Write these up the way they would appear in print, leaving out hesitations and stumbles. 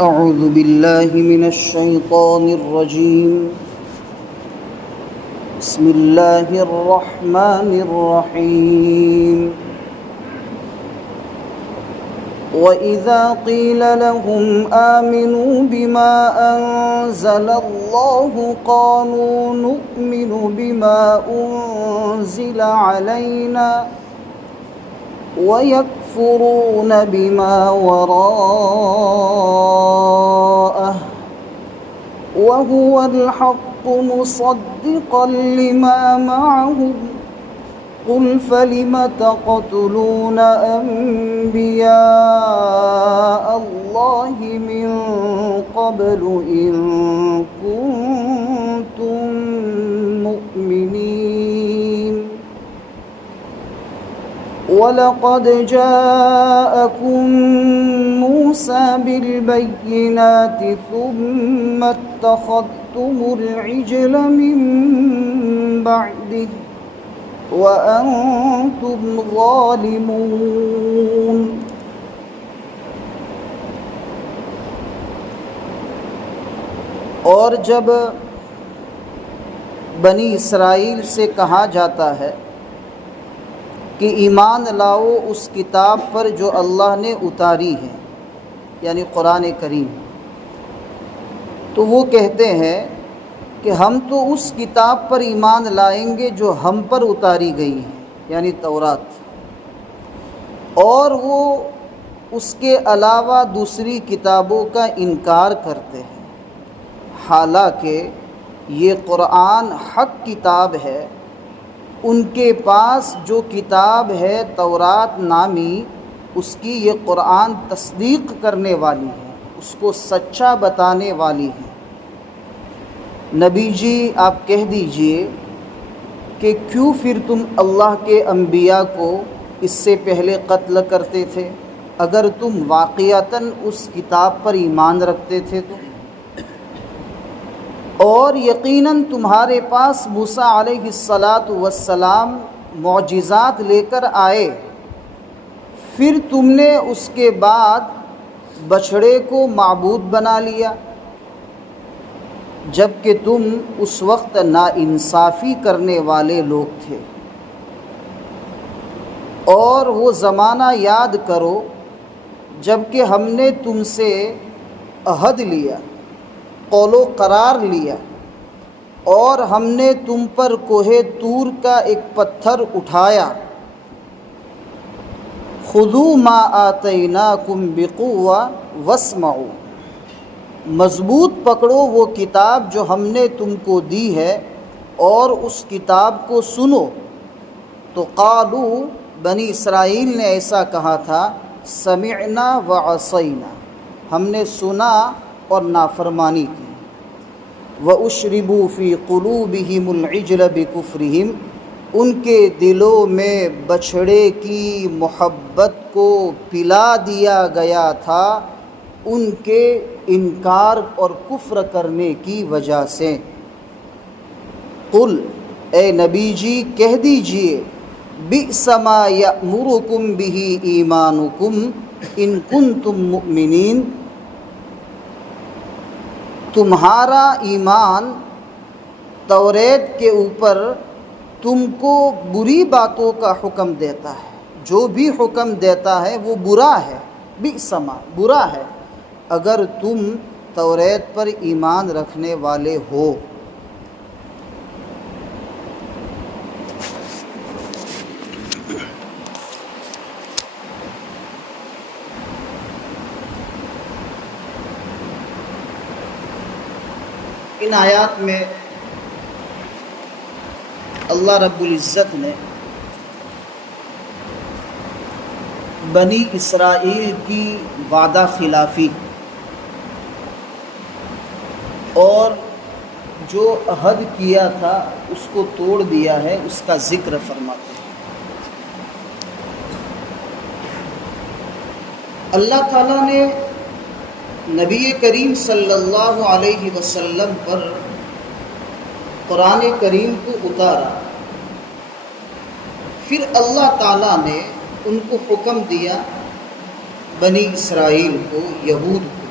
أعوذ بالله من الشيطان الرجيم. بسم الله الرحمن الرحيم. وإذا قيل لهم آمنوا بما أنزل الله قالوا نؤمن بما أنزل علينا ويكفرون بما وراءه وهو الحق مصدقا لما معهم قل فلم تقتلون أنبياء الله من قبل إن كنتم مؤمنين وَلَقَدْ جَاءَكُم مُوسَى بِالْبَيِّنَاتِ ثُمَّ اتَّخَذْتُمُ الْعِجْلَ مِن بَعْدِهِ وَأَنْتُمْ ظَالِمُونَ. اور جب بنی اسرائیل سے کہا جاتا ہے کہ ایمان لاؤ اس کتاب پر جو اللہ نے اتاری ہے، یعنی قرآن کریم، تو وہ کہتے ہیں کہ ہم تو اس کتاب پر ایمان لائیں گے جو ہم پر اتاری گئی ہے، یعنی تورات، اور وہ اس کے علاوہ دوسری کتابوں کا انکار کرتے ہیں، حالانکہ یہ قرآن حق کتاب ہے۔ ان کے پاس جو کتاب ہے تورات نامی، اس کی یہ قرآن تصدیق کرنے والی ہے، اس کو سچا بتانے والی ہے۔ نبی جی آپ کہہ دیجئے کہ کیوں پھر تم اللہ کے انبیاء کو اس سے پہلے قتل کرتے تھے اگر تم واقعتاً اس کتاب پر ایمان رکھتے تھے تو؟ اور یقیناً تمہارے پاس موسیٰ علیہ السلام معجزات لے کر آئے، پھر تم نے اس کے بعد بچھڑے کو معبود بنا لیا، جبکہ تم اس وقت ناانصافی کرنے والے لوگ تھے۔ اور وہ زمانہ یاد کرو جبکہ ہم نے تم سے عہد لیا، قول و قرار لیا، اور ہم نے تم پر کوہ طور کا ایک پتھر اٹھایا، خذوا ما آتیناکم بقوہ واسمعوا، مضبوط پکڑو وہ کتاب جو ہم نے تم کو دی ہے اور اس کتاب کو سنو۔ تو قالوا، بنی اسرائیل نے ایسا کہا تھا، سمعنا وعصینا، ہم نے سنا اور نافرمانی کی۔ وَأُشْرِبُوا فِي قُلُوبِهِمُ الْعِجْلَ بِكُفْرِهِمْ، ان کے دلوں میں بچھڑے کی محبت کو پلا دیا گیا تھا ان کے انکار اور کفر کرنے کی وجہ سے۔ قل، اے نبی جی کہہ دیجئے، بئس ما یأمرکم بہ ایمانکم ان کنتم مؤمنین، تمہارا ایمان توریت کے اوپر تم کو بری باتوں کا حکم دیتا ہے، جو بھی حکم دیتا ہے وہ برا ہے، بئس ما، برا ہے، اگر تم توریت پر ایمان رکھنے والے ہو۔ ان آیات میں اللہ رب العزت نے بنی اسرائیل کی وعدہ خلافی اور جو عہد کیا تھا اس کو توڑ دیا ہے، اس کا ذکر فرماتے ہیں۔ اللہ تعالیٰ نے نبی کریم صلی اللہ علیہ وسلم پر قرآن کریم کو اتارا، پھر اللہ تعالیٰ نے ان کو حکم دیا، بنی اسرائیل کو، یہود کو،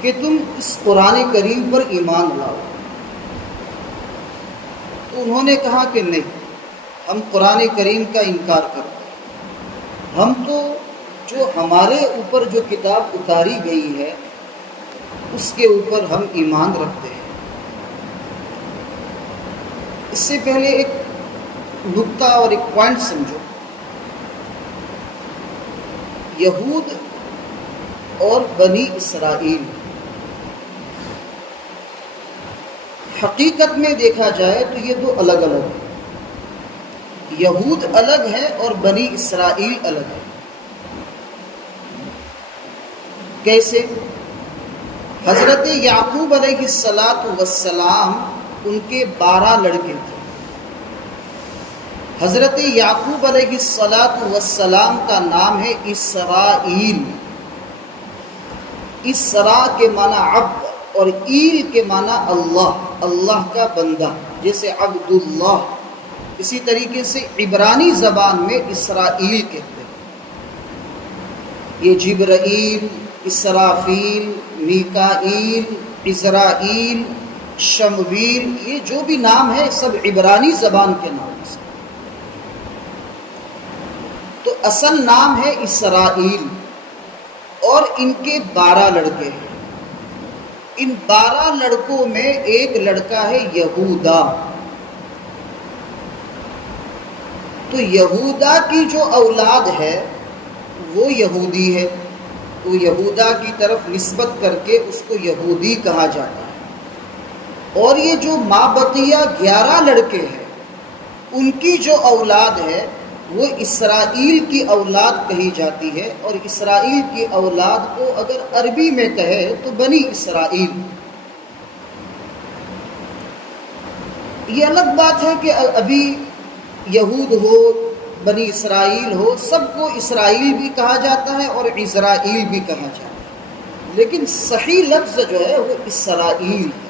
کہ تم اس قرآن کریم پر ایمان لاؤ۔ تو انہوں نے کہا کہ نہیں، ہم قرآن کریم کا انکار کرتے ہیں، ہم تو جو ہمارے اوپر جو کتاب اتاری گئی ہے اس کے اوپر ہم ایمان رکھتے ہیں۔ اس سے پہلے ایک نکتہ اور ایک پوائنٹ سمجھو، یہود اور بنی اسرائیل حقیقت میں دیکھا جائے تو یہ دو الگ الگ ہیں، یہود الگ ہے اور بنی اسرائیل الگ ہے۔ کیسے؟ حضرت یعقوب علیہ السلام ان کے 12 لڑکے تھے۔ حضرت یعقوب علیہ السلام کا نام ہے اسرائیل۔ اسرا کے معنی عبد اور ایل کے معنی اللہ، اللہ کا بندہ، جیسے عبداللہ، اسی طریقے سے عبرانی زبان میں اسرائیل کہتے ہیں۔ یہ جبرائیل، اسرافیل، میکائیل، عزرائیل، شمویل، یہ جو بھی نام ہے سب عبرانی زبان کے نام ہیں۔ تو اصل نام ہے اسرائیل، اور ان کے 12 لڑکے ہیں۔ ان 12 لڑکوں میں ایک لڑکا ہے یہودا۔ تو یہودا کی جو اولاد ہے وہ یہودی ہے، تو یہودا کی طرف نسبت کر کے اس کو یہودی کہا جاتا ہے۔ اور یہ جو مابقیہ 11 لڑکے ہیں ان کی جو اولاد ہے وہ اسرائیل کی اولاد کہی جاتی ہے، اور اسرائیل کی اولاد کو اگر عربی میں کہے تو بنی اسرائیل۔ یہ الگ بات ہے کہ ابھی یہود ہو، بنی اسرائیل ہو، سب کو اسرائیل بھی کہا جاتا ہے اور عزرائیل بھی کہا جاتا ہے، لیکن صحیح لفظ جو ہے وہ اسرائیل ہے۔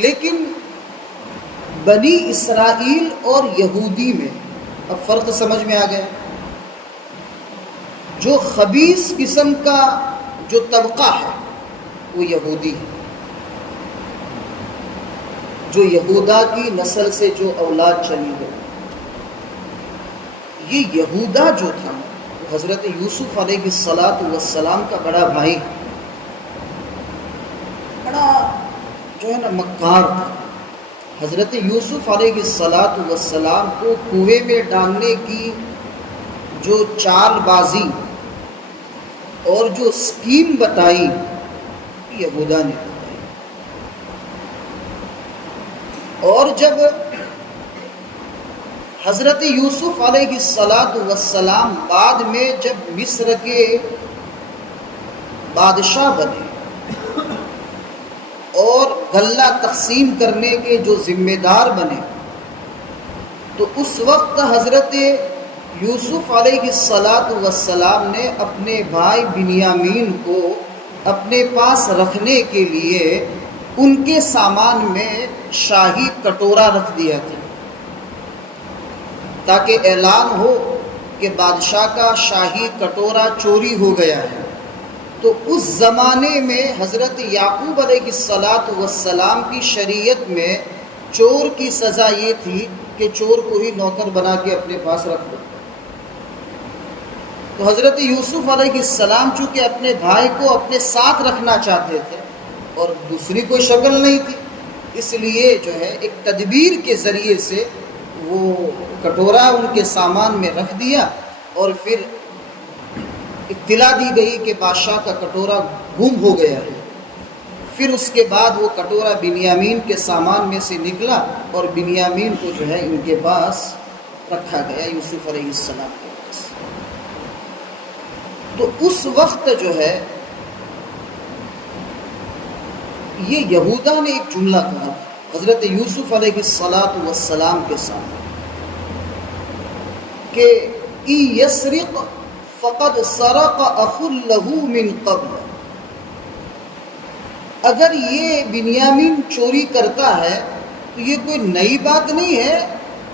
لیکن بنی اسرائیل اور یہودی میں اب فرق سمجھ میں آ گیا۔ جو خبیث قسم کا جو طبقہ ہے وہ یہودی ہے، جو یہودا کی نسل سے جو اولاد چلی گئی۔ یہ یہودا جو تھا وہ حضرت یوسف علیہ السلام کا بڑا بھائی، بڑا جو ہے نا مکار تھا۔ حضرت یوسف علیہ السلام کو کنویں میں ڈالنے کی جو چال بازی اور جو اسکیم بتائی یہودا نے بتائی۔ اور جب حضرت یوسف علیہ السلام بعد میں جب مصر کے بادشاہ بنے اور غلہ تقسیم کرنے کے جو ذمہ دار بنے، تو اس وقت حضرت یوسف علیہ السلام نے اپنے بھائی بنیامین کو اپنے پاس رکھنے کے لیے ان کے سامان میں شاہی کٹورا رکھ دیا تھا، تاکہ اعلان ہو کہ بادشاہ کا شاہی کٹورا چوری ہو گیا ہے۔ تو اس زمانے میں حضرت یعقوب علیہ السلام کی شریعت میں چور کی سزا یہ تھی کہ چور کو ہی نوکر بنا کے اپنے پاس رکھ دو۔ تو حضرت یوسف علیہ السلام چونکہ اپنے بھائی کو اپنے ساتھ رکھنا چاہتے تھے اور دوسری کوئی شکل نہیں تھی، اس لیے جو ہے ایک تدبیر کے ذریعے سے وہ کٹورا ان کے سامان میں رکھ دیا، اور پھر اطلاع دی گئی کہ بادشاہ کا کٹورا گم ہو گیا ہے۔ پھر اس کے بعد وہ کٹورا بنیامین کے سامان میں سے نکلا اور بنیامین کو جو ہے ان کے پاس رکھا گیا، یوسف علیہ السلام کے پاس۔ تو اس وقت جو ہے یہ یہودا نے ایک جملہ کہا حضرت یوسف علیہ السلام کے سامنے کہ یسرق فقد سرق اخ له من قبل، اگر یہ بنیامین چوری کرتا ہے تو یہ کوئی نئی بات نہیں ہے،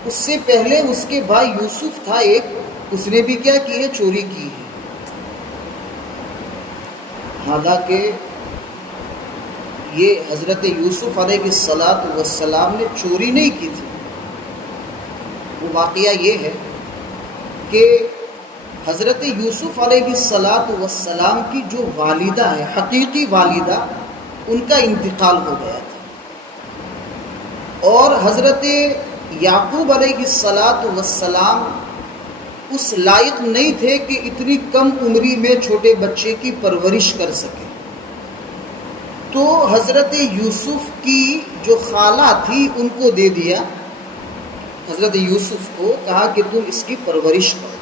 اس سے پہلے اس کے بھائی یوسف تھا ایک، اس نے بھی کیا کی ہے؟ چوری کی ہے. حالانکہ یہ حضرت یوسف علیہ السلام نے چوری نہیں کی تھی. وہ واقعہ یہ ہے کہ حضرت یوسف علیہ السلام کی جو والدہ ہے، حقیقی والدہ، ان کا انتقال ہو گیا تھا، اور حضرت یعقوب علیہ السلام اس لائق نہیں تھے کہ اتنی کم عمری میں چھوٹے بچے کی پرورش کر سکے. تو حضرت یوسف کی جو خالہ تھی ان کو دے دیا. حضرت یوسف کو کہا کہ تم اس کی پرورش کرو.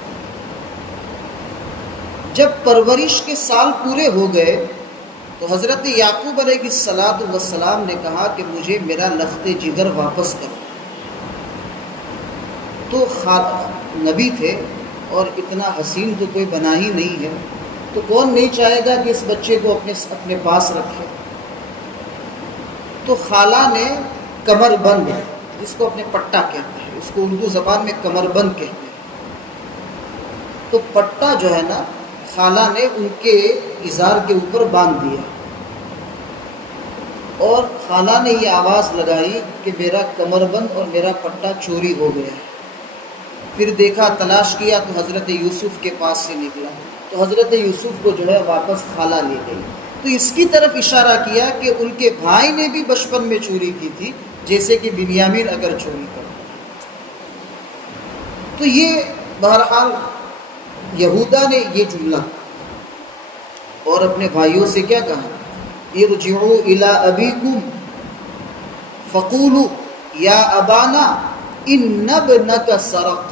جب پرورش کے سال پورے ہو گئے تو حضرت یعقوب علیہ السلام نے کہا کہ مجھے میرا لخت جگر واپس کرو. تو نبی تھے اور اتنا حسین تو کوئی بنا ہی نہیں ہے، تو کون نہیں چاہے گا کہ اس بچے کو اپنے پاس رکھے. تو خالہ نے کمر بند، جس کو اپنے پٹا کہتے ہیں، اس کو اردو زبان میں کمر بند کہتے ہیں، تو پٹا جو ہے نا خالہ نے ان کے ازار کے اوپر باندھ دیا، اور خالہ نے یہ آواز لگائی کہ میرا کمر بند اور میرا پٹا چوری ہو گیا ہے. پھر دیکھا، تلاش کیا تو حضرت یوسف کے پاس سے نکلا، تو حضرت یوسف کو جو ہے واپس خالہ لے گئی. تو اس کی طرف اشارہ کیا کہ ان کے بھائی نے بھی بچپن میں چوری کی تھی، جیسے کہ بنیامین اگر چوری کرتا. تو یہ بہرحال یہودا نے یہ جملہ اور اپنے بھائیوں سے کیا کہا؟ ارجعوا الی ابیکم فقولوا یا ابانا ان ابنک سرق.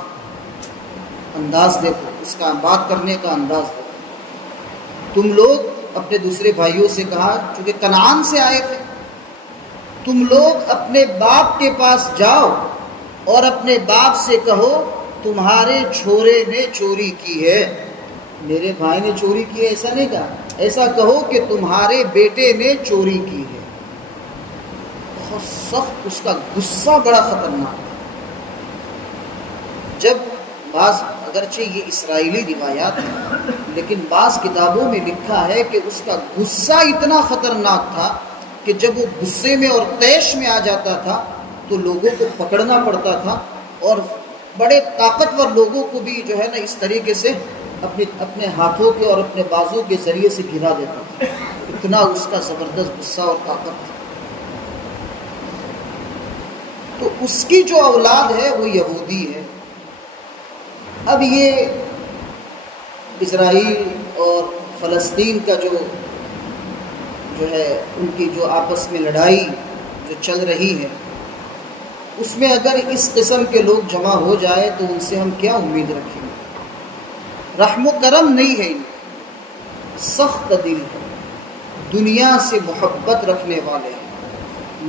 انداز دیکھو اس کا، بات کرنے کا انداز دیکھو. تم لوگ اپنے دوسرے بھائیوں سے کہا، چونکہ کنعان سے آئے تھے، تم لوگ اپنے باپ کے پاس جاؤ اور اپنے باپ سے کہو تمہارے چھورے نے چوری کی ہے. میرے بھائی نے چوری کی ہے ایسا نہیں کہا، ایسا کہو کہ تمہارے بیٹے نے چوری کی ہے. بہت سخت اس کا غصہ، بڑا خطرناک. جب بعض، اگرچہ یہ اسرائیلی روایات ہیں، لیکن بعض کتابوں میں لکھا ہے کہ اس کا غصہ اتنا خطرناک تھا کہ جب وہ غصے میں اور طیش میں آ جاتا تھا تو لوگوں کو پکڑنا پڑتا تھا، اور بڑے طاقتور لوگوں کو بھی جو ہے نا اس طریقے سے اپنے ہاتھوں کے اور اپنے بازو کے ذریعے سے گرا دیتا تھا. اتنا اس کا زبردست غصہ اور طاقت تھا. تو اس کی جو اولاد ہے وہ یہودی ہے. اب یہ اسرائیل اور فلسطین کا جو ہے ان کی جو آپس میں لڑائی جو چل رہی ہے، اس میں اگر اس قسم کے لوگ جمع ہو جائے تو ان سے ہم کیا امید رکھیں گے؟ رحم و کرم نہیں ہے، ان سخت دل ہے، دنیا سے محبت رکھنے والے ہیں،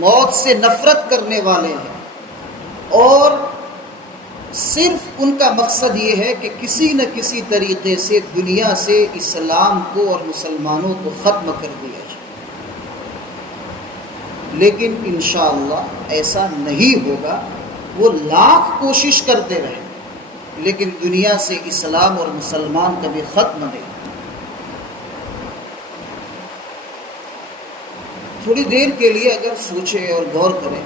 موت سے نفرت کرنے والے ہیں، اور صرف ان کا مقصد یہ ہے کہ کسی نہ کسی طریقے سے دنیا سے اسلام کو اور مسلمانوں کو ختم کر دیا جائے. لیکن انشاءاللہ ایسا نہیں ہوگا. وہ لاکھ کوشش کرتے رہیں لیکن دنیا سے اسلام اور مسلمان کبھی ختم نہیں. تھوڑی دیر کے لیے اگر سوچیں اور غور کریں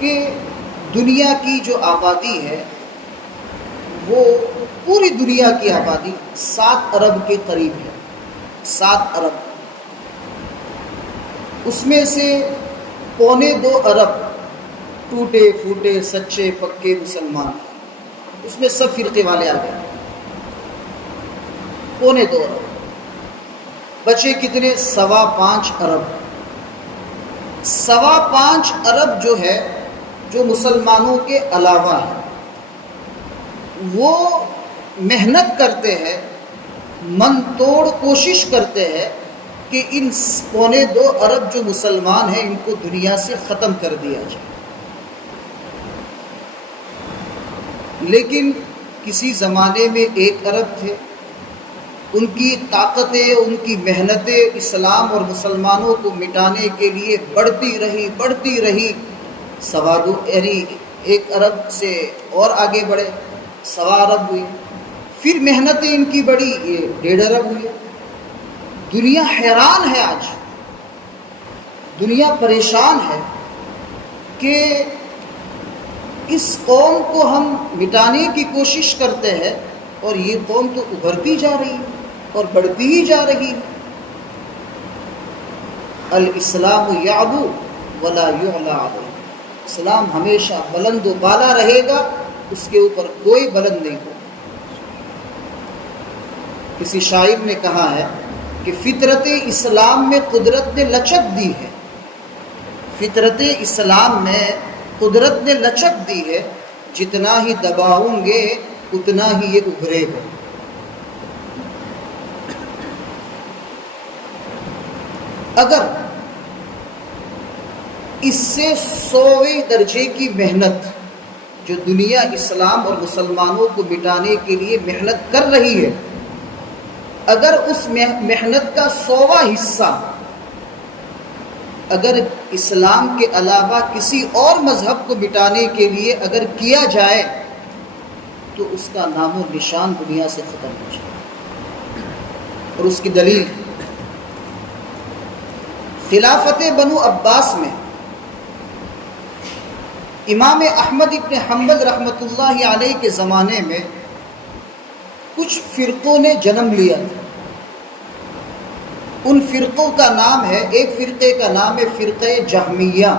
کہ دنیا کی جو آبادی ہے وہ پوری دنیا کی آبادی 7 ارب کے قریب ہے. 7 ارب. اس میں سے 2.25 ارب ٹوٹے پھوٹے سچے پکے مسلمان ہیں. اس میں سب فرقے والے آ گئے. 2.25 ارب. بچے کتنے؟ 5.25 ارب. 5.25 ارب جو ہے، جو مسلمانوں کے علاوہ ہے، وہ محنت کرتے ہیں، من توڑ کوشش کرتے ہیں کہ ان 2.25 ارب جو مسلمان ہیں ان کو دنیا سے ختم کر دیا جائے. لیکن کسی زمانے میں 1 ارب تھے. ان کی طاقتیں، ان کی محنتیں اسلام اور مسلمانوں کو مٹانے کے لیے بڑھتی رہی. یعنی 1 ارب سے اور آگے بڑھے. 1.25 ارب ہوئی، پھر محنتیں ان کی بڑھی، یہ 1.5 ارب ہوئی۔ دنیا حیران ہے، آج دنیا پریشان ہے کہ اس قوم کو ہم مٹانے کی کوشش کرتے ہیں اور یہ قوم تو ابھرتی جا رہی ہے اور بڑھتی ہی جا رہی ہے۔ الاسلام یعلو ولا یعلی علیہ، اسلام ہمیشہ بلند و بالا رہے گا، اس کے اوپر کوئی بلند نہیں ہوگا۔ کسی شاعر نے کہا ہے کہ فطرت اسلام میں قدرت نے لچک دی ہے، فطرت اسلام میں قدرت نے لچک دی ہے، جتنا ہی دباؤں گے اتنا ہی یہ ابھرے گا۔ اگر اس سے 100ویں درجے کی محنت جو دنیا اسلام اور مسلمانوں کو مٹانے کے لیے محنت کر رہی ہے، اگر اس محنت کا 100واں حصہ اگر اسلام کے علاوہ کسی اور مذہب کو مٹانے کے لیے اگر کیا جائے تو اس کا نام و نشان دنیا سے ختم ہو جائے۔ اور اس کی دلیل خلافت بنو عباس میں امام احمد ابن حنبل رحمۃ اللہ علیہ کے زمانے میں کچھ فرقوں نے جنم لیا تھا۔ ان فرقوں کا نام ہے، ایک فرقے کا نام ہے فرقہ جہمیہ،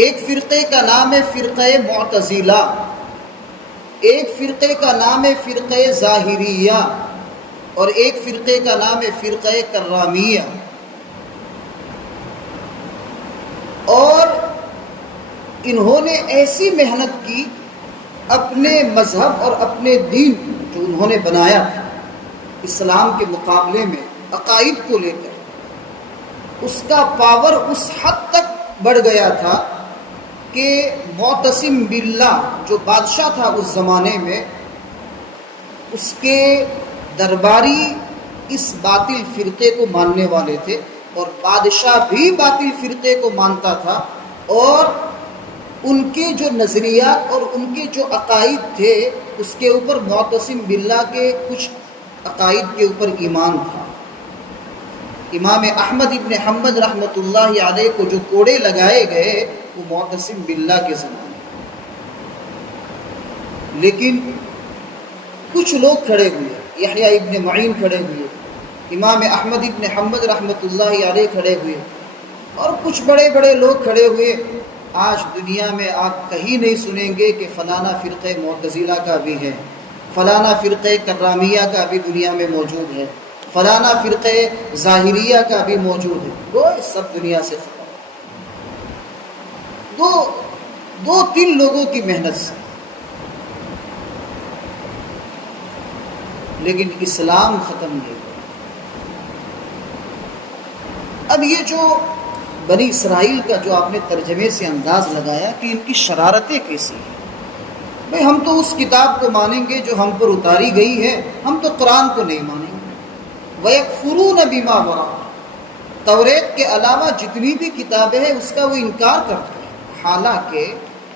ایک فرقے کا نام ہے فرقہ معتزلہ، ایک فرقے کا نام ہے فرقہ ظاہریہ، اور ایک فرقے کا نام ہے فرقہ کرامیہ۔ اور انہوں نے ایسی محنت کی اپنے مذہب اور اپنے دین جو انہوں نے بنایا تھا اسلام کے مقابلے میں عقائد کو لے کر، اس کا پاور اس حد تک بڑھ گیا تھا کہ معتصم باللہ جو بادشاہ تھا اس زمانے میں، اس کے درباری اس باطل فرقے کو ماننے والے تھے، اور بادشاہ بھی باطل فرقے کو مانتا تھا، اور ان کے جو نظریات اور ان کے جو عقائد تھے اس کے اوپر معتصم باللہ کے کچھ عقائد کے اوپر ایمان تھا۔ امام احمد ابن حنبل رحمۃ اللہ علیہ کو جو کوڑے لگائے گئے وہ معتصم باللہ کے زمانے، لیکن کچھ لوگ کھڑے ہوئے، یحییٰ ابن معین کھڑے ہوئے، امام احمد ابن حنبل رحمۃ اللہ علیہ کھڑے ہوئے، اور کچھ بڑے بڑے لوگ کھڑے ہوئے۔ آج دنیا میں آپ کہیں نہیں سنیں گے کہ فلانا فرقہ معتزلہ کا بھی ہے، فلانا فرقہ کرامیہ کا بھی دنیا میں موجود ہے، فلانا فرقہ ظاہریہ کا بھی موجود ہے۔ وہ سب دنیا سے ختم، دو تین لوگوں کی محنت سے، لیکن اسلام ختم نہیں ہوا۔ اب یہ جو بنی اسرائیل کا جو آپ نے ترجمے سے انداز لگایا کہ ان کی شرارتیں کیسی ہیں، بھئی ہم تو اس کتاب کو مانیں گے جو ہم پر اتاری گئی ہے، ہم تو قرآن کو نہیں مانیں گے۔ وَيَكْفُرُونَ بِمَا وَرَاءَهُ، توریت کے علاوہ جتنی بھی کتابیں ہیں اس کا وہ انکار کرتے ہیں، حالانکہ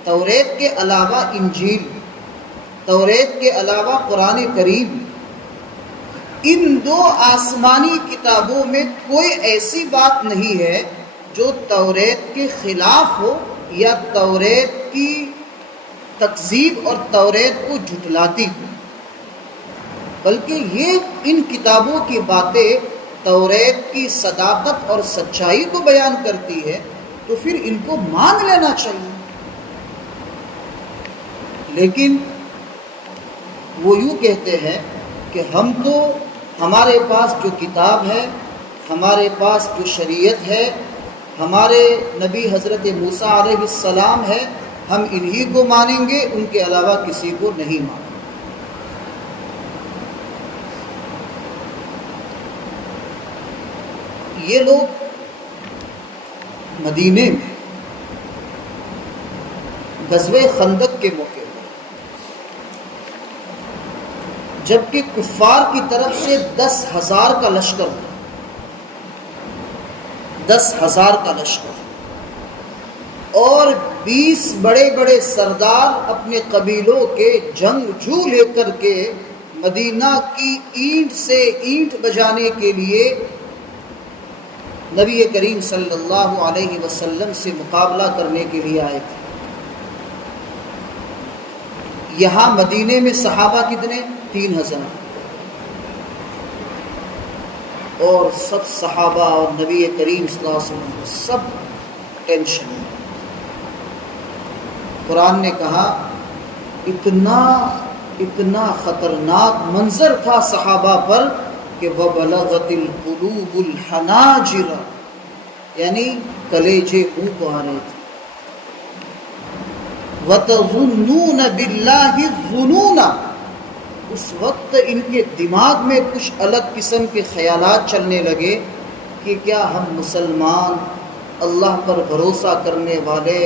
توریت کے علاوہ انجیل، توریت کے علاوہ قرآن کریم، ان دو آسمانی کتابوں میں کوئی ایسی بات نہیں ہے جو توریت کے خلاف ہو یا توریت کی تکذیب اور توریت کو جھٹلاتی ہو، بلکہ یہ ان کتابوں کی باتیں توریت کی صداقت اور سچائی کو بیان کرتی ہے، تو پھر ان کو مان لینا چاہیے۔ لیکن وہ یوں کہتے ہیں کہ ہم تو، ہمارے پاس جو کتاب ہے، ہمارے پاس جو شریعت ہے، ہمارے نبی حضرت موسیٰ علیہ السلام ہے، ہم انہی کو مانیں گے، ان کے علاوہ کسی کو نہیں مانیں گے۔ یہ لوگ مدینے میں غزوہ خندق کے موقع پر، جبکہ کفار کی طرف سے 10,000 کا لشکر تھا، 10,000 کا لشکر، اور 20 بڑے بڑے سردار اپنے قبیلوں کے جنگجو لے کر کے مدینہ کی اینٹ سے اینٹ بجانے کے لیے نبی کریم صلی اللہ علیہ وسلم سے مقابلہ کرنے کے لیے آئے تھے۔ یہاں مدینے میں صحابہ کتنے؟ 3000، اور سب صحابہ اور نبی کریم صلی اللہ علیہ وسلم سب ٹینشن میں۔ قرآن نے کہا اتنا خطرناک منظر تھا صحابہ پر کہ وَبَلَغَتِ الْقُلُوبُ الْحَنَاجِرَ، یعنی کلیجے منہ کو آ رہے تھے۔ وَتَظُنُّونَ بِاللَّهِ الظُّنُونَ، اس وقت ان کے دماغ میں کچھ الگ قسم کے خیالات چلنے لگے کہ کیا ہم مسلمان اللہ پر بھروسہ کرنے والے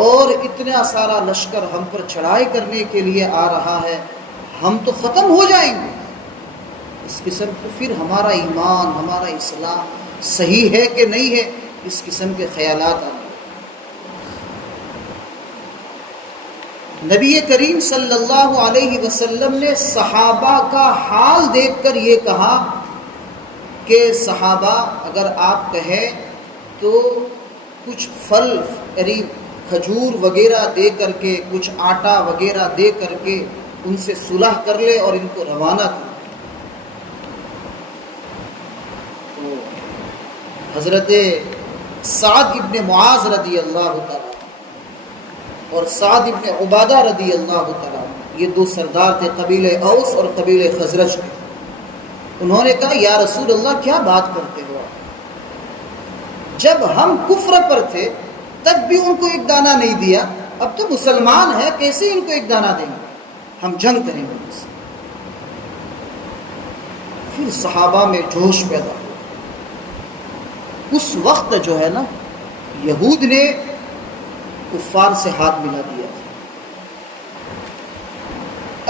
اور اتنا سارا لشکر ہم پر چڑھائی کرنے کے لیے آ رہا ہے، ہم تو ختم ہو جائیں گے۔ اس قسم کو پھر ہمارا ایمان، ہمارا اسلام صحیح ہے کہ نہیں ہے، اس قسم کے خیالات آ رہے۔ نبی کریم صلی اللہ علیہ وسلم نے صحابہ کا حال دیکھ کر یہ کہا کہ صحابہ اگر آپ کہیں تو کچھ پھل یعنی کھجور وغیرہ دے کر کے، کچھ آٹا وغیرہ دے کر کے ان سے صلح کر لے اور ان کو روانہ کر۔ تو حضرت سعد ابن معاذ رضی اللہ تعالیٰ اور سعد ابن عبادہ رضی اللہ تعالیٰ، یہ دو سردار تھے قبیلہ اوس اور قبیلہ خزرج کے۔ انہوں نے کہا یا رسول اللہ کیا بات کرتے ہو آپ؟ جب ہم کفر پر تھے تب بھی ان کو ایک دانہ نہیں دیا، اب تو مسلمان ہے کیسے ان کو ایک دانہ دیں گے؟ ہم جنگ کریں گے ان سے۔ پھر صحابہ میں جوش پیدا ہوا۔ اس وقت جو ہے نا یہود نے کفار سے ہاتھ ملا دیا تھا۔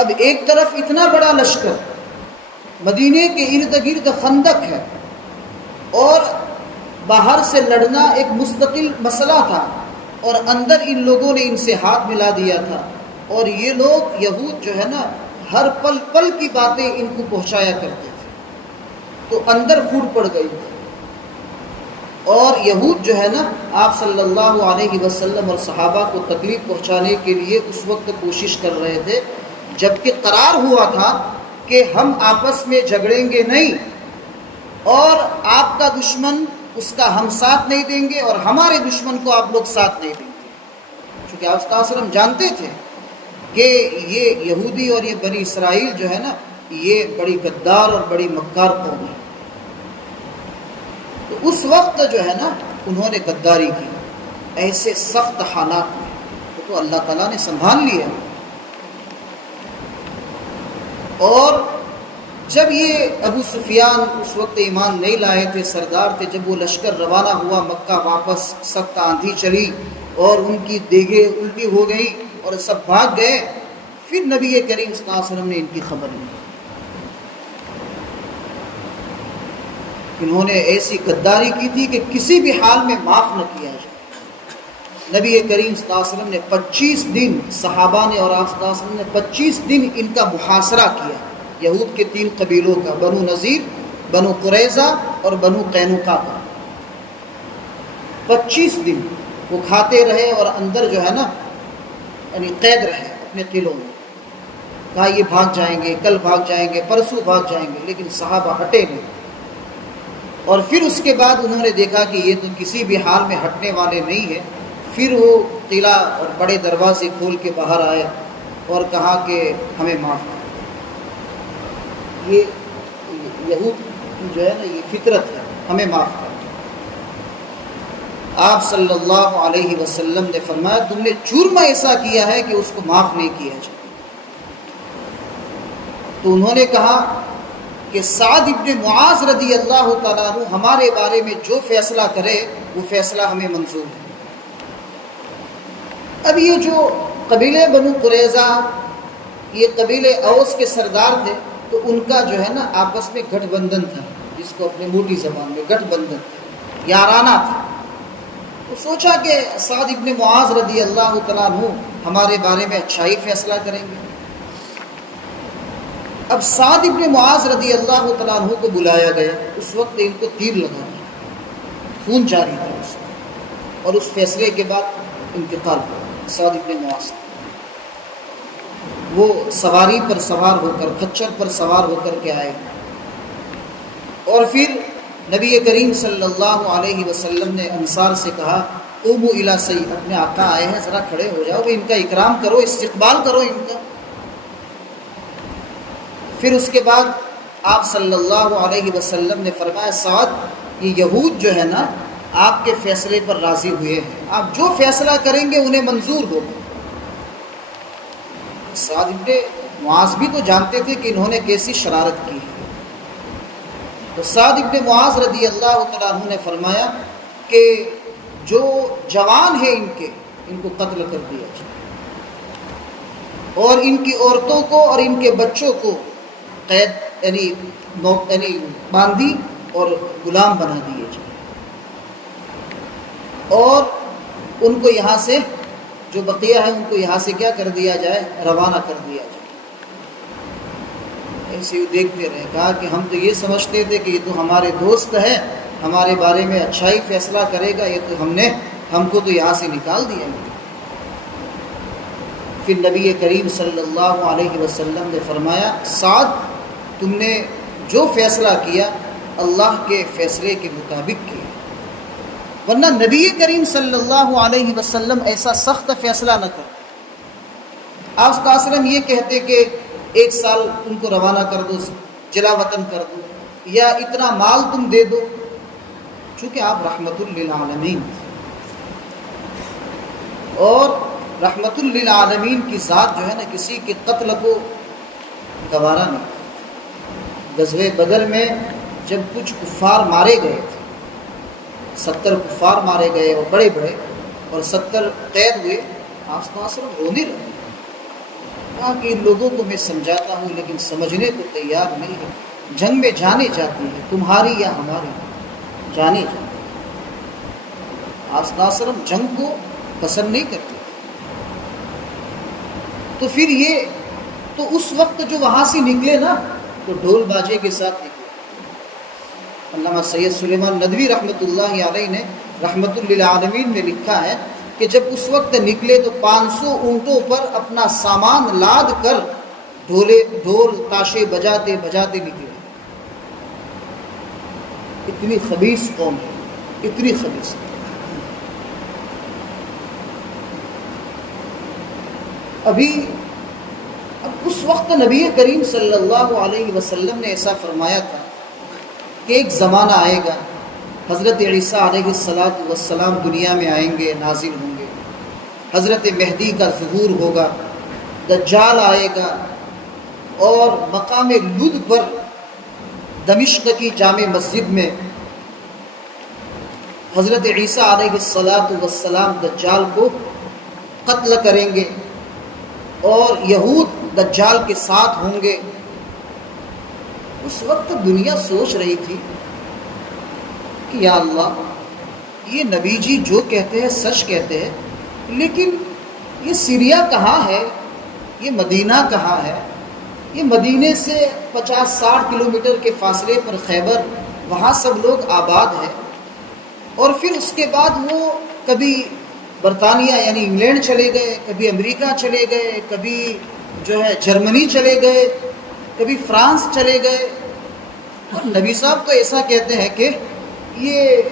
اب ایک طرف اتنا بڑا لشکر، مدینے کے ارد گرد خندق ہے اور باہر سے لڑنا ایک مستقل مسئلہ تھا، اور اندر ان لوگوں نے ان سے ہاتھ ملا دیا تھا، اور یہ لوگ یہود جو ہے نا ہر پل پل کی باتیں ان کو پہنچایا کرتے تھے، تو اندر پھوٹ پڑ گئی تھی۔ اور یہود جو ہے نا آپ صلی اللہ علیہ وسلم اور صحابہ کو تکلیف پہنچانے کے لیے اس وقت کوشش کر رہے تھے، جبکہ قرار ہوا تھا کہ ہم آپس میں جھگڑیں گے نہیں، اور آپ کا دشمن اس کا ہم ساتھ نہیں دیں گے اور ہمارے دشمن کو آپ لوگ ساتھ نہیں دیں گے۔ چونکہ آپ صلی اللہ علیہ وسلم جانتے تھے کہ یہ یہودی اور یہ بنی اسرائیل جو ہے نا یہ بڑی غدار اور بڑی مکار قوم ہے۔ تو اس وقت جو ہے نا انہوں نے غداری کی، ایسے سخت حالات میں تو اللہ تعالیٰ نے سنبھال لیا۔ اور جب یہ ابو سفیان اس وقت ایمان نہیں لائے تھے، سردار تھے، جب وہ لشکر روانہ ہوا مکہ واپس، سخت آندھی چلی اور ان کی دیگیں الٹی ہو گئی اور سب بھاگ گئے، پھر نبی کریم صلی اللہ علیہ وسلم نے ان کی خبر لی۔ انہوں نے ایسی غداری کی تھی کہ کسی بھی حال میں معاف نہ کیا جائے۔ نبی کریم صلی اللہ علیہ وسلم نے 25 دن صحابہ نے اور آپ صلی اللہ علیہ وسلم نے 25 دن ان کا محاصرہ کیا، یہود کے 3 قبیلوں کا، بنو نذیر، بنو قریظہ اور بنو قینقاع کا۔ 25 دن وہ کھاتے رہے اور اندر جو ہے نا یعنی قید رہے اپنے قلعوں میں۔ کہا یہ بھاگ جائیں گے، کل بھاگ جائیں گے، پرسوں بھاگ جائیں گے، لیکن صحابہ ہٹے نہیں۔ اور پھر اس کے بعد انہوں نے دیکھا کہ یہ تو کسی بھی حال میں ہٹنے والے نہیں ہیں، پھر وہ قلعہ اور بڑے دروازے کھول کے باہر آئے اور کہا کہ ہمیں معاف کرو۔ یہ یہود کی جو ہے نا یہ فطرت ہے، ہمیں معاف کرو۔ آپ صلی اللہ علیہ وسلم نے فرمایا تم نے جرم ایسا کیا ہے کہ اس کو معاف نہیں کیا جائے۔ تو انہوں نے کہا کہ سعد ابن معاذ رضی اللہ تعالیٰ عنہ ہمارے بارے میں جو فیصلہ کرے وہ فیصلہ ہمیں منظور ہے۔ اب یہ جو قبیلے بنو قریظہ، یہ قبیلے اوس کے سردار تھے، تو ان کا جو ہے نا آپس میں گٹھ بندھن تھا، جس کو اپنے موٹی زبان میں گٹھ بندھن تھا، یارانہ تھا۔ تو سوچا کہ سعد ابن معاذ رضی اللہ تعالیٰ عنہ ہمارے بارے میں اچھا ہی فیصلہ کریں گے۔ اب سعد ابن معاذ رضی اللہ تعالیٰ عنہ کو بلایا گیا، اس وقت ان کو تیر لگا دیا، خون جاری تھا اس وقت، اور اس فیصلے کے بعد انتقال ہوا سعد ابن معاذ۔ وہ سواری پر سوار ہو کر، کھچر پر سوار ہو کر کے آئے، اور پھر نبی کریم صلی اللہ علیہ وسلم نے انصار سے کہا قوموا الی سید، اپنے آقا آئے ہیں ذرا کھڑے ہو جاؤ، ان کا اکرام کرو، استقبال کرو ان کا۔ پھر اس کے بعد آپ صلی اللہ علیہ وسلم نے فرمایا سعد یہ یہود جو ہے نا آپ کے فیصلے پر راضی ہوئے ہیں، آپ جو فیصلہ کریں گے انہیں منظور ہوگا۔ سعد ابن معاذ بھی تو جانتے تھے کہ انہوں نے کیسی شرارت کی ہے، تو سعد ابن معاذ رضی اللہ تعالیٰ عنہ نے فرمایا کہ جو جوان ہیں ان کو قتل کر دیا جائے، اور ان کی عورتوں کو اور ان کے بچوں کو قید یعنی باندھی اور غلام بنا دیے جائے، اور ان کو یہاں سے جو بقیہ ہے ان کو یہاں سے کیا کر دیا جائے، روانہ کر دیا جائے۔ ایسے ہی دیکھتے رہے، کہا کہ ہم تو یہ سمجھتے تھے کہ یہ تو ہمارے دوست ہے، ہمارے بارے میں اچھا ہی فیصلہ کرے گا، یہ تو ہم کو تو یہاں سے نکال دیا۔ پھر نبی کریم صلی اللہ علیہ وسلم نے فرمایا سعد تم نے جو فیصلہ کیا اللہ کے فیصلے کے مطابق کیا، ورنہ نبی کریم صلی اللہ علیہ وسلم ایسا سخت فیصلہ نہ کرتے۔ آپ صلی اللہ علیہ وسلم یہ کہتے کہ 1 سال تم کو روانہ کر دو، جلا وطن کر دو، یا اتنا مال تم دے دو، چونکہ آپ رحمت للعالمین تھے، اور رحمت للعالمین کی ذات جو ہے نا کسی کے قتل کو گوارا نہیں۔ غزوہ بدر میں جب کچھ کفار مارے گئے تھے، 70 کفار مارے گئے اور بڑے بڑے، اور 70 قید ہوئے، آپ صلی اللہ علیہ وسلم رونے لگے، کہا کہ ان لوگوں کو میں سمجھاتا ہوں لیکن سمجھنے کو تیار نہیں ہے، جنگ میں جانے جاتی ہے، تمہاری یا ہماری جانے جاتی ہے۔ آپ صلی اللہ علیہ وسلم جنگ کو پسند نہیں کرتے، تو پھر یہ تو اس وقت جو وہاں سے نکلے نا تو ڈھول باجے کے ساتھ نکلے۔ علامہ سید سلیمان ندوی رحمۃ اللہ علیہ نے رحمت للعالمین میں لکھا ہے کہ جب اس وقت نکلے تو 500 اونٹوں پر اپنا سامان لاد کر ڈھول تاشے بجاتے بجاتے نکلے۔ اتنی خبیث قوم ہے، اتنی خبیث۔ اب اس وقت نبی کریم صلی اللہ علیہ وسلم نے ایسا فرمایا تھا کہ ایک زمانہ آئے گا، حضرت عیسیٰ علیہ السلام دنیا میں آئیں گے، نازل ہوں گے، حضرت مہدی کا ظہور ہوگا، دجال آئے گا، اور مقام لد پر دمشق کی جامع مسجد میں حضرت عیسیٰ علیہ السلام دجال کو قتل کریں گے، اور یہود دجال کے ساتھ ہوں گے۔ اس وقت دنیا سوچ رہی تھی کہ یا اللہ یہ نبی جی جو کہتے ہیں سچ کہتے ہیں، لیکن یہ سیریا کہاں ہے، یہ مدینہ کہاں ہے، یہ مدینے سے 50-60 کلومیٹر کے فاصلے پر خیبر، وہاں سب لوگ آباد ہیں، اور پھر اس کے بعد وہ کبھی برطانیہ یعنی انگلینڈ چلے گئے، کبھی امریکہ چلے گئے، کبھی جو ہے جرمنی چلے گئے، کبھی فرانس چلے گئے، اور نبی صاحب تو ایسا کہتے ہیں کہ یہ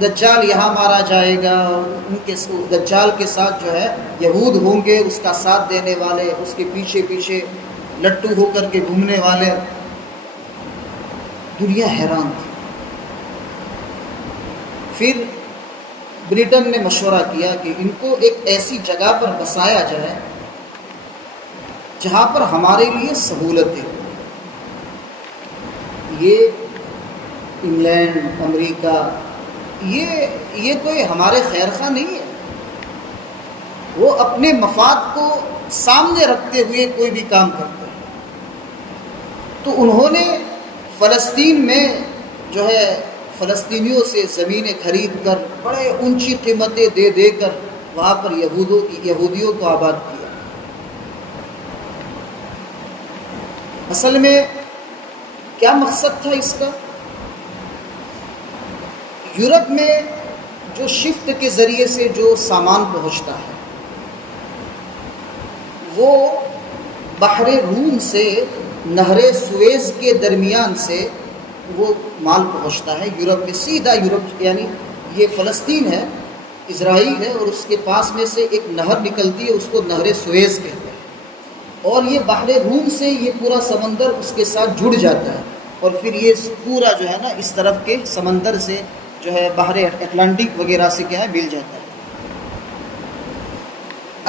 دجال یہاں مارا جائے گا، ان کے دجال کے ساتھ جو ہے یہود ہوں گے، اس کا ساتھ دینے والے، اس کے پیچھے پیچھے لٹو ہو کر کے گھومنے والے۔ دنیا حیران تھی۔ پھر برٹن نے مشورہ کیا کہ ان کو ایک ایسی جگہ پر بسایا جائے جہاں پر ہمارے لیے سہولتیں، یہ انگلینڈ، امریکہ، یہ کوئی ہمارے خیر خواہ نہیں ہے، وہ اپنے مفاد کو سامنے رکھتے ہوئے کوئی بھی کام کرتے ہیں۔ تو انہوں نے فلسطین میں جو ہے فلسطینیوں سے زمینیں خرید کر بڑے اونچی قیمتیں دے دے کر وہاں پر یہودیوں کو آباد کیا۔ اصل میں کیا مقصد تھا اس کا؟ یورپ میں جو شفٹ کے ذریعے سے جو سامان پہنچتا ہے وہ بحر روم سے نہر سویز کے درمیان سے وہ مال پہنچتا ہے یورپ میں، سیدھا یورپ، یعنی یہ فلسطین ہے، اسرائیل ہے، اور اس کے پاس میں سے ایک نہر نکلتی ہے، اس کو نہر سویز کہتے ہیں، اور یہ بحر روم سے یہ پورا سمندر اس کے ساتھ جڑ جاتا ہے، اور پھر یہ پورا جو ہے نا اس طرف کے سمندر سے جو ہے بحر اٹلانٹک وغیرہ سے کیا ہے مل جاتا ہے۔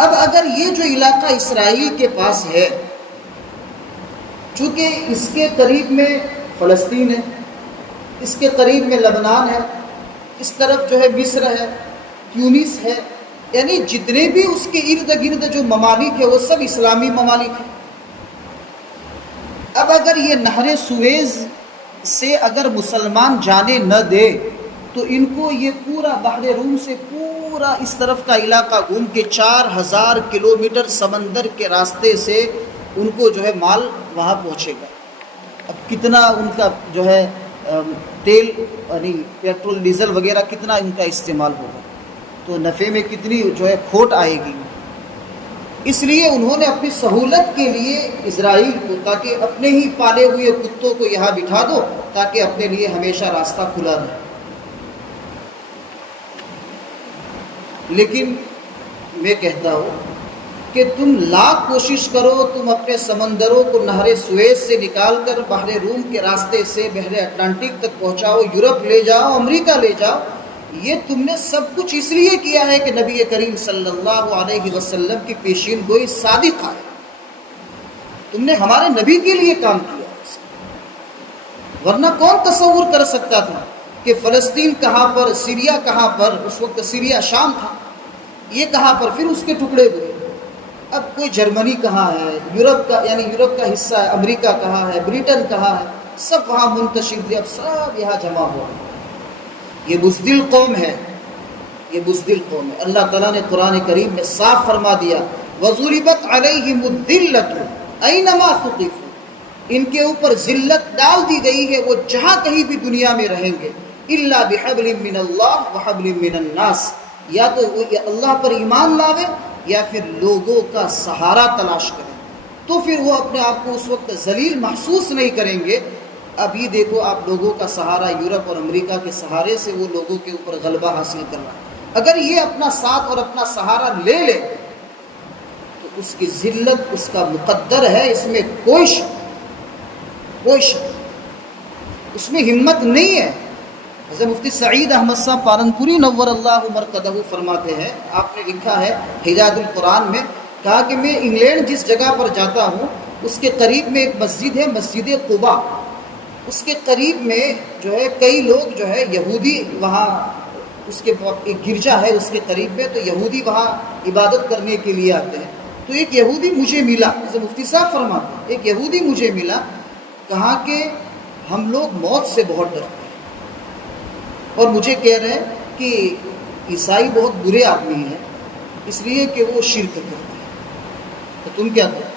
اب اگر یہ جو علاقہ اسرائیل کے پاس ہے، چونکہ اس کے قریب میں فلسطین ہے، اس کے قریب میں لبنان ہے، اس طرف جو ہے مصر ہے، تیونس ہے، یعنی جتنے بھی اس کے ارد گرد جو ممالک ہے وہ سب اسلامی ممالک ہیں۔ اب اگر یہ نہر سویز سے اگر مسلمان جانے نہ دے تو ان کو یہ پورا بحر روم سے پورا اس طرف کا علاقہ گھوم کے 4000 کلومیٹر سمندر کے راستے سے ان کو جو ہے مال وہاں پہنچے گا۔ اب کتنا ان کا جو ہے تیل یعنی پیٹرول ڈیزل وغیرہ کتنا ان کا استعمال ہوگا، تو نفع میں کتنی جو ہے کھوٹ آئے گی۔ اس لیے انہوں نے اپنی سہولت کے لیے اسرائیل کو، تاکہ اپنے ہی پالے ہوئے کتوں کو یہاں بٹھا دو تاکہ اپنے لیے ہمیشہ راستہ کھلا رہے۔ لیکن میں کہتا ہوں کہ تم لاکھ کوشش کرو، تم اپنے سمندروں کو نہر سویز سے نکال کر بحر روم کے راستے سے بحر اٹلانٹک تک پہنچاؤ، یورپ لے جاؤ، امریکہ لے جاؤ، یہ تم نے سب کچھ اس لیے کیا ہے کہ نبی کریم صلی اللہ علیہ وسلم کی پیشین گوئی صادق ہے۔ تم نے ہمارے نبی کے لیے کام کیا، ورنہ کون تصور کر سکتا تھا کہ فلسطین کہاں پر، سیریا کہاں پر، اس وقت سیریا شام تھا، یہ کہاں پر، پھر اس کے ٹکڑے ہوئے۔ اب کوئی جرمنی کہاں ہے، یورپ کا یعنی یورپ کا حصہ ہے، امریکہ کہاں ہے، بریٹن کہاں ہے، سب وہاں منتشر تھے، اب سب یہاں جمع ہوا۔ یہ بزدل قوم ہے، یہ بزدل قوم ہے۔ اللہ تعالیٰ نے قرآن کریم میں صاف فرما دیا، وَضُرِبَتْ عَلَيْهِمُ الذِّلَّةُ أَيْنَمَا ثُقِفُوا، ان کے اوپر ذلت ڈال دی گئی ہے، وہ جہاں کہیں بھی دنیا میں رہیں گے، إِلَّا بِحَبْلٍ مِّنَ اللَّهِ وَحَبْلٍ مِّنَ النَّاسِ، یا تو وہ اللہ پر ایمان لاوے یا پھر لوگوں کا سہارا تلاش کریں، تو پھر وہ اپنے آپ کو اس وقت ذلیل محسوس نہیں کریں گے۔ اب یہ دیکھو آپ لوگوں کا سہارا، یورپ اور امریکہ کے سہارے سے وہ لوگوں کے اوپر غلبہ حاصل کر رہا ہے۔ اگر یہ اپنا ساتھ اور اپنا سہارا لے لے تو اس کی ذلت اس کا مقدر ہے، اس میں کوئی شک، اس میں ہمت نہیں ہے۔ حضرت مفتی سعید احمد صاحب پالنپوری نور اللہ مرقدہ فرماتے ہیں، آپ نے لکھا ہے ہدایت القرآن میں، کہا کہ میں انگلینڈ جس جگہ پر جاتا ہوں اس کے قریب میں ایک مسجد ہے، مسجد قباء، اس کے قریب میں جو ہے کئی لوگ جو ہے یہودی، وہاں اس کے ایک گرجا ہے اس کے قریب میں، تو یہودی وہاں عبادت کرنے کے لیے آتے ہیں۔ تو ایک یہودی مجھے ملا، حضرت مفتی صاحب فرماتے ہیں ایک یہودی مجھے ملا، کہا کہ ہم لوگ موت سے بہت ڈرتے ہیں، اور مجھے کہہ رہے ہیں کہ عیسائی بہت برے آدمی ہیں اس لیے کہ وہ شرک کرتے ہیں، تو تم کیا کرو؟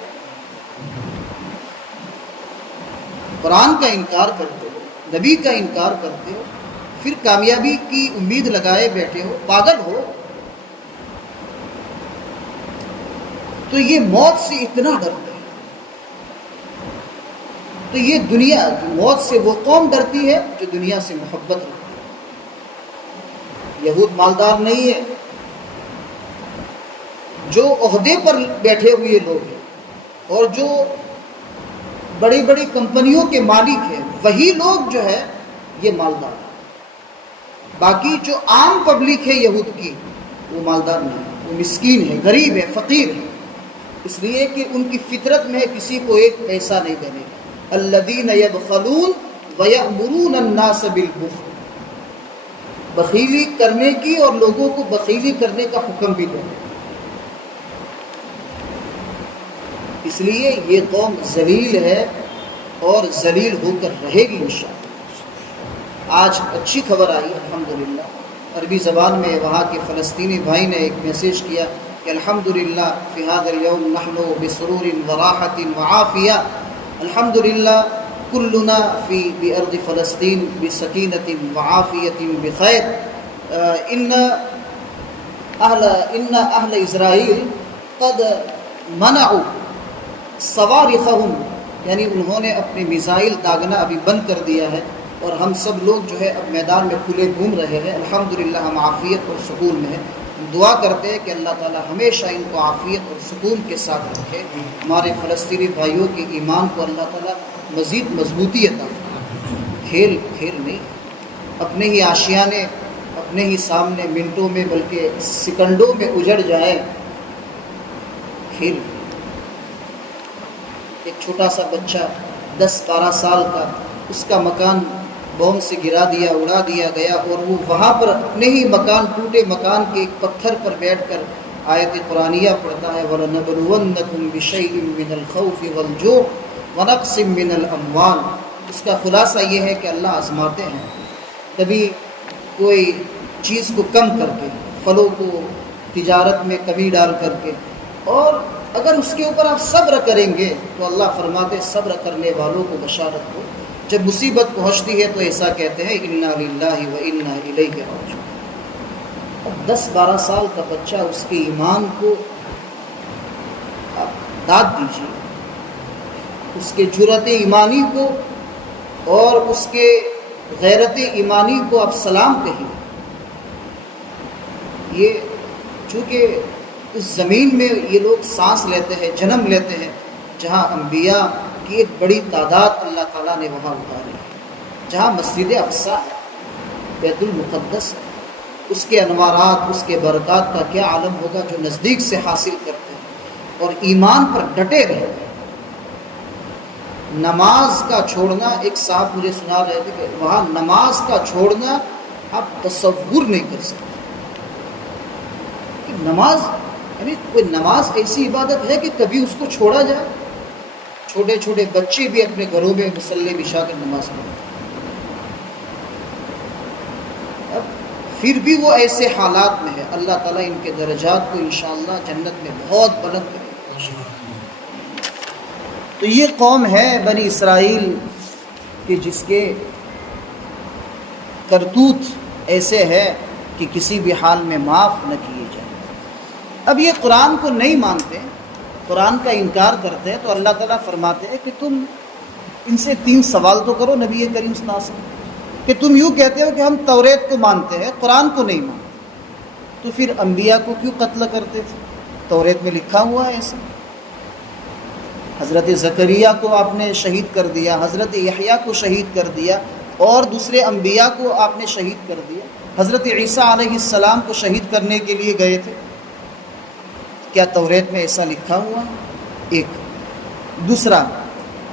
قرآن کا انکار کرتے ہو، نبی کا انکار کرتے ہو، پھر کامیابی کی امید لگائے بیٹھے ہو، پاگل ہو۔ تو یہ موت سے اتنا ڈرتے ہیں، تو یہ دنیا، موت سے وہ قوم ڈرتی ہے جو دنیا سے محبت رکھتی ہے۔ یہود مالدار نہیں ہے، جو عہدے پر بیٹھے ہوئے لوگ ہیں اور جو بڑی بڑی کمپنیوں کے مالک ہیں، وہی لوگ جو ہے یہ مالدار ہیں۔ باقی جو عام پبلک ہے یہود کی، وہ مالدار نہیں ہے، وہ مسکین ہے، غریب ہے، فقیر ہے، اس لیے کہ ان کی فطرت میں کسی کو ایک پیسہ نہیں دینے کا۔ الذین یبخلون ویأمرون الناس بالبخل، بخیلی کرنے کی اور لوگوں کو بخیلی کرنے کا حکم بھی دے۔ اس لیے یہ قوم ذلیل ہے اور ذلیل ہو کر رہے گی انشاءاللہ۔ آج اچھی خبر آئی الحمدللہ، عربی زبان میں وہاں کے فلسطینی بھائی نے ایک میسیج کیا کہ الحمدللہ فی هذا اليوم نحن بسرور وراحة وعافیہ، الحمدللہ کلنا فی بأرض فلسطین بسکینة وعافیة بخیر، ان اہل اسرائیل قد منعوا صوارخهم، یعنی انہوں نے اپنے میزائل داغنا ابھی بند کر دیا ہے، اور ہم سب لوگ جو ہے اب میدان میں کھلے گھوم رہے ہیں، الحمدللہ ہم عافیت اور سکون میں ہیں۔ دعا کرتے ہیں کہ اللہ تعالیٰ ہمیشہ ان کو عافیت اور سکون کے ساتھ رکھے، ہمارے فلسطینی بھائیوں کے ایمان کو اللہ تعالیٰ مزید مضبوطی عطا فرمائے۔ کھیل نہیں، اپنے ہی آشیانے اپنے ہی سامنے منٹوں میں بلکہ سیکنڈوں میں اجڑ جائے، کھیل۔ ایک چھوٹا سا بچہ 10-12 سال کا، اس کا مکان بوم سے گرا دیا، اڑا دیا گیا، اور وہ وہاں پر اپنے ہی مکان، ٹوٹے مکان کے ایک پتھر پر بیٹھ کر آیت قرآنیہ پڑھتا ہے، وَلَنَبْلُوَنَّكُمْ بِشَيْءٍ مِّنَ الْخَوْفِ وَالْجُوعِ وَنَقْصٍ مِّنَ الْأَمْوَالِ۔ اس کا خلاصہ یہ ہے کہ اللہ آزماتے ہیں، کبھی کوئی چیز کو کم کر کے، پھلوں کو تجارت میں کمی ڈال کر کے، اور اگر اس کے اوپر آپ صبر کریں گے تو اللہ فرماتے صبر کرنے والوں کو بشارت ہو، جب مصیبت پہنچتی ہے تو ایسا کہتے ہیں انا للہ و انا الیہ راجعون۔ اب 10-12 سال کا بچہ، اس کے ایمان کو آپ داد دیجیے، اس کے جرأت ایمانی کو اور اس کے غیرت ایمانی کو آپ سلام کہیے۔ یہ چونکہ اس زمین میں یہ لوگ سانس لیتے ہیں، جنم لیتے ہیں، جہاں انبیاء کی ایک بڑی تعداد اللہ تعالیٰ نے وہاں اتاری ہے، جہاں مسجد اقصیٰ ہے، بیت المقدس ہے، اس کے انوارات، اس کے برکات کا کیا عالم ہوگا جو نزدیک سے حاصل کرتے ہیں اور ایمان پر ڈٹے رہتے ہیں۔ نماز کا چھوڑنا، ایک صاحب مجھے سنا رہے تھے کہ وہاں نماز کا چھوڑنا آپ تصور نہیں کر سکتے کہ نماز، یعنی کوئی نماز ایسی عبادت ہے کہ کبھی اس کو چھوڑا جائے؟ چھوٹے چھوٹے بچے بھی اپنے گھروں میں مصلی بچھا کر نماز پڑھتے ہیں، اب پھر بھی وہ ایسے حالات میں ہے۔ اللہ تعالیٰ ان کے درجات کو انشاءاللہ جنت میں بہت بلند کرے۔ تو یہ قوم ہے بنی اسرائیل کہ جس کے کرتوت ایسے ہے کہ کسی بھی حال میں معاف نہ کیے جائیں۔ اب یہ قرآن کو نہیں مانتے، قرآن کا انکار کرتے ہیں، تو اللہ تعالیٰ فرماتے ہیں کہ تم ان سے 3 سوال تو کرو نبی کریم صلی اللہ علیہ وسلم، کہ تم یوں کہتے ہو کہ ہم توریت کو مانتے ہیں، قرآن کو نہیں مانتے، تو پھر انبیاء کو کیوں قتل کرتے تھے؟ توریت میں لکھا ہوا ہے ایسا۔ حضرت زکریہ کو آپ نے شہید کر دیا، حضرت یحییٰ کو شہید کر دیا، اور دوسرے انبیاء کو آپ نے شہید کر دیا۔ حضرت عیسیٰ علیہ السلام کو شہید کرنے کے لیے گئے تھے، کیا توریت میں ایسا لکھا ہوا ہے؟ ایک۔ دوسرا،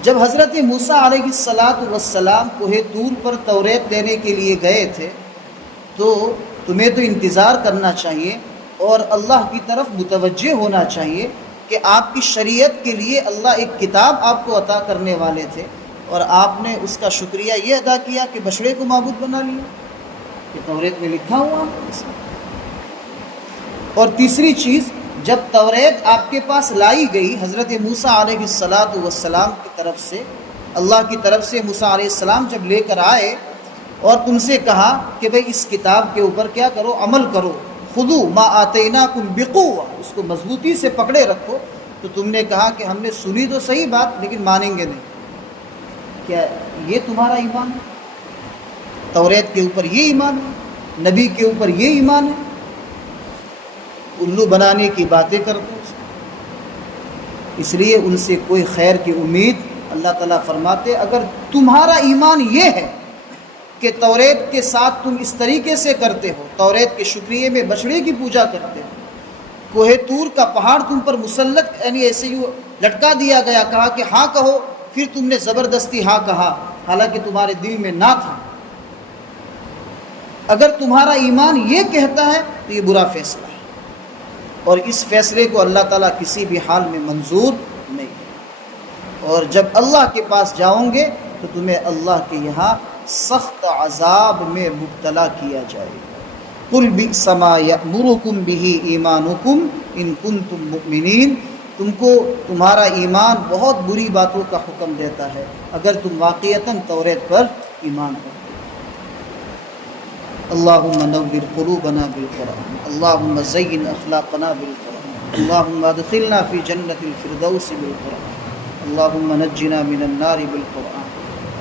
جب حضرت موسیٰ علیہ السلام کوہ طور پر توریت دینے کے لیے گئے تھے تو تمہیں تو انتظار کرنا چاہیے اور اللہ کی طرف متوجہ ہونا چاہیے کہ آپ کی شریعت کے لیے اللہ ایک کتاب آپ کو عطا کرنے والے تھے، اور آپ نے اس کا شکریہ یہ ادا کیا کہ بچڑے کو معبود بنا لیا، کہ توریت میں لکھا ہوا ہے۔ اور تیسری چیز، جب توریت آپ کے پاس لائی گئی حضرت موسیٰ علیہ السلام کی طرف سے، اللہ کی طرف سے موسیٰ علیہ السلام جب لے کر آئے اور تم سے کہا کہ بھئی اس کتاب کے اوپر کیا کرو، عمل کرو، خذوا ما آتیناکم بقوہ، اس کو مضبوطی سے پکڑے رکھو، تو تم نے کہا کہ ہم نے سنی تو صحیح بات لیکن مانیں گے نہیں۔ کیا یہ تمہارا ایمان ہے؟ توریت کے اوپر یہ ایمان ہے؟ نبی کے اوپر یہ ایمان ہے؟ الو بنانے کی باتیں کرتے ہیں، اس لیے ان سے کوئی خیر کی امید۔ اللہ تعالیٰ فرماتے اگر تمہارا ایمان یہ ہے کہ توریت کے ساتھ تم اس طریقے سے کرتے ہو، توریت کے شکریے میں بچڑے کی پوجا کرتے ہو، کوہ طور کا پہاڑ تم پر مسلط، یعنی ایسے ہی لٹکا دیا گیا، کہا کہ ہاں کہو، پھر تم نے زبردستی ہاں کہا حالانکہ تمہارے دل میں نہ تھا، اگر تمہارا ایمان یہ کہتا ہے تو یہ برا فیصلہ ہے، اور اس فیصلے کو اللہ تعالیٰ کسی بھی حال میں منظور نہیں ہے۔ اور جب اللہ کے پاس جاؤ گے تو تمہیں اللہ کے یہاں سخت عذاب میں مبتلا کیا جائے گا۔ قُلْ بِئْسَ مَا يَأْمُرُكُمْ بِهِ إِيمَانُكُمْ إِن كُنتُم مُؤْمِنِينَ، تم کو تمہارا ایمان بہت بری باتوں کا حکم دیتا ہے اگر تم واقعتاً توریت پر ایمان رکھتے۔ اللہم نور قلوبنا بالقرآن، اللہم زین اخلاقنا بالقرآن، اللہم ادخلنا فی جنت الفردوس بالقرآن، اللہم نجنا من النار بالقرآن،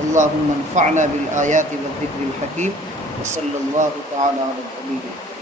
اللہم انفعنا بالآیات والذکر الحکیم، وصلی اللہ تعالی علی النبی۔